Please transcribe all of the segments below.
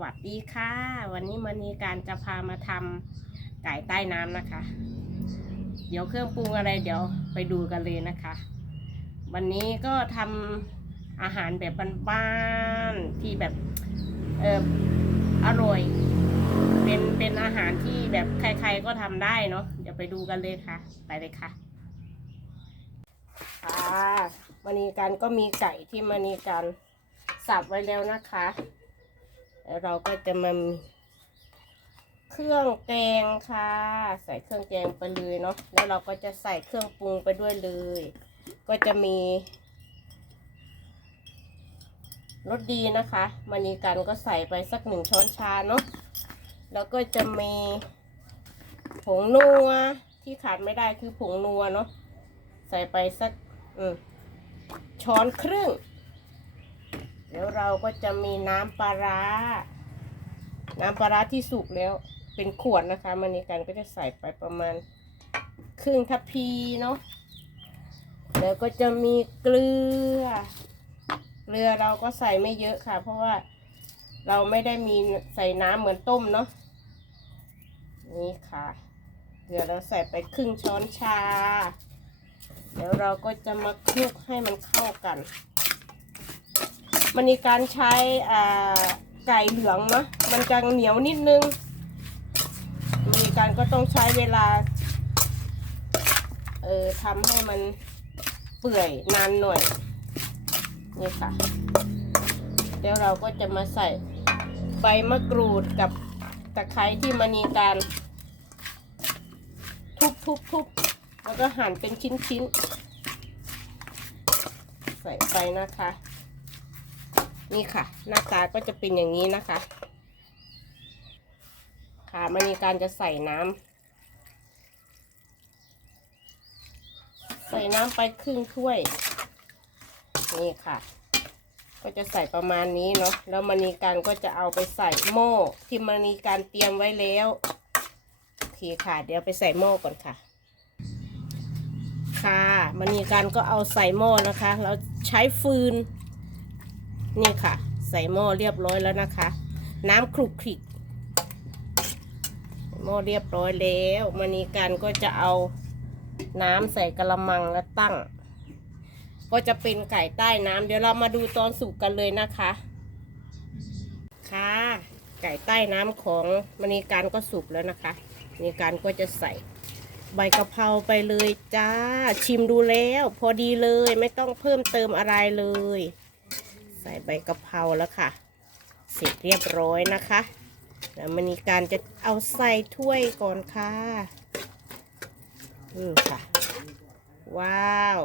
วัสดีค่ะ วันนี้มันมีการจะพามาทำไก่ใต้น้ำนะคะ เดี๋ยวเครื่องปรุงอะไรเดี๋ยวไปดูกันเลยนะคะ วันนี้ก็ทำอาหารแบบบ้านๆที่แบบเอออร่อย เป็นเป็นอาหารที่แบบใครๆก็ทำได้เนาะเดี๋ยวไปดูกันเลยค่ะ ไปเลยค่ะค่ะวันนี้การก็มีไก่ที่มันนีการสับไว้แล้วนะคะ แล้วเราก็จะมาเครื่องแกงค่ะ ใส่เครื่องแกงไปเลยเนาะแล้วเราก็จะใส่เครื่องปรุงไปด้วยเลย ก็จะมีรสดีนะคะมันนีกันก็ใส่ไปสักหนึ่งช้อนชาเนาะแล้วก็จะมีผงนัวที่ขาดไม่ได้คือผงนัวเนาะใส่ไปสักช้อนครึ่ง แล้วเราก็จะมีน้ำปลาร้า น้ำปลาร้าที่สุกแล้วเป็นขวดนะคะมันนี้กันก็จะใส่ไปประมาณครึ่งทัพพีเนาะแล้วก็จะมีเกลือ เกลือเราก็ใส่ไม่เยอะค่ะ เพราะว่าเราไม่ได้มีใส่น้ำเหมือนต้มเนาะนี่ค่ะ เกลือเราใส่ไปครึ่งช้อนชาแล้วเราก็จะมาคลุกให้มันเข้ากัน มันมีการใช้ไก่เหลืองเนาะมันจะเหนียวนิดนึงมีการก็ต้องใช้เวลา เออทำให้มันเปื่อยนานหน่อยนี่ค่ะเดี๋ยวเราก็จะมาใส่ใบมะกรูดกับตะไคร้ที่มันมีการ ทุบทุบทุบแล้วก็หั่นเป็นชิ้นชิ้นๆใส่ไปนะคะ นี่ค่ะ หน้าตาก็จะเป็นอย่างนี้นะคะ ค่ะมันมีการจะใส่น้ำใส่น้ำไปครึ่งถ้วย นี่ค่ะ ก็จะใส่ประมาณนี้เนาะแล้วมันมีการก็จะเอาไปใส่หม้อที่มันมีการเตรียมไว้แล้วโอเคค่ะ เดี๋ยวไปใส่หม้อก่อนค่ะค่ะมันมีการก็เอาใส่หม้อนะคะ แล้วใช้ฟืน นี่ค่ะ ใส่หม้อเรียบร้อยแล้วนะคะ น้ำคลุกคลิกหม้อเรียบร้อยแล้วมันนีการก็จะเอาน้ำใส่กระมังแล้วตั้ง ก็จะเป็นไก่ใต้น้ำเดี๋ยวเรามาดูตอนสุกกันเลยนะคะ ค่ะ ไก่ใต้น้ำของมณีการก็สุกแล้วนะคะมณีการก็จะใส่ใบกะเพราไปเลยจ้า ชิมดูแล้ว พอดีเลยไม่ต้องเพิ่มเติมอะไรเลย ใส่ใบกะเพราแล้วค่ะ เสร็จเรียบร้อยนะคะแล้วมันมีการจะเอาใส่ถ้วยก่อนค่ะอืมค่ะ ว้าว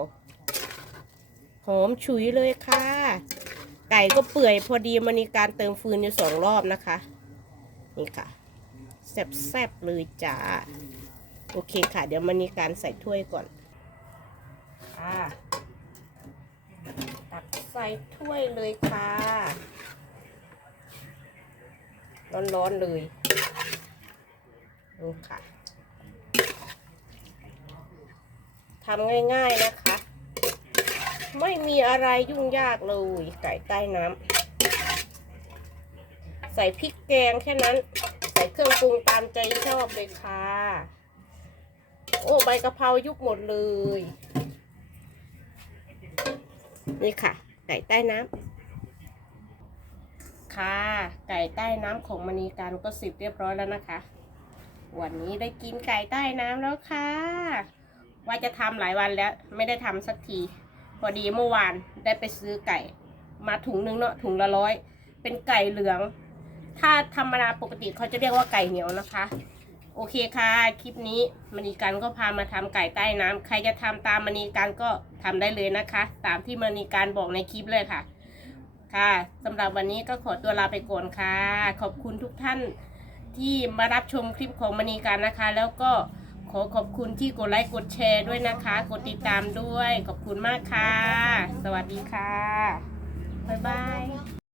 หอมฉุยเลยค่ะ ไก่ก็เปื่อยพอดีมันมีการเติมฟืนอยู่สองรอบนะคะ นี่ค่ะแซ่บๆเลยจ้าโอเคค่ะ เดี๋ยวมันมีการใส่ถ้วยก่อนค่ะตักใส่ถ้วยเลยค่ะ ร้อนๆเลยดูค่ะทำง่ายๆนะคะ ไม่มีอะไรยุ่งยากเลยไก่ใต้น้ำใส่พริกแกงแค่นั้น ใส่เครื่องปรุงตามใจชอบเลยค่ะ โอ้ ใบกะเพรายุบหมดเลย นี่ค่ะ ไก่ใต้น้ำค่ะ ไก่ใต้น้ำของมณีการก็สิบเรียบร้อยแล้วนะคะ วันนี้ได้กินไก่ใต้น้ำแล้วค่ะ ว่าจะทำหลายวันแล้วไม่ได้ทำสักที พอดีเมื่อวานได้ไปซื้อไก่มาถุงนึงเนาะถุงละร้อย เป็นไก่เหลือง ถ้าธรรมดาปกติเขาจะเรียกว่าไก่เหนียวนะคะ โอเคค่ะ คลิปนี้มณีการก็พามาทำไก่ใต้น้ำใครจะทำตามมณีการก็ทำได้เลยนะคะ ตามที่มณีการบอกในคลิปเลยค่ะ ค่ะสำหรับวันนี้ก็ขอตัวลาไปก่อนค่ะ ขอบคุณทุกท่านที่มารับชมคลิปของมณีการนะคะ แล้วก็ขอขอบคุณที่กดไลค์กดแชร์ด้วยนะคะ กดติดตามด้วย ขอบคุณมากค่ะ สวัสดีค่ะ บ๊ายบาย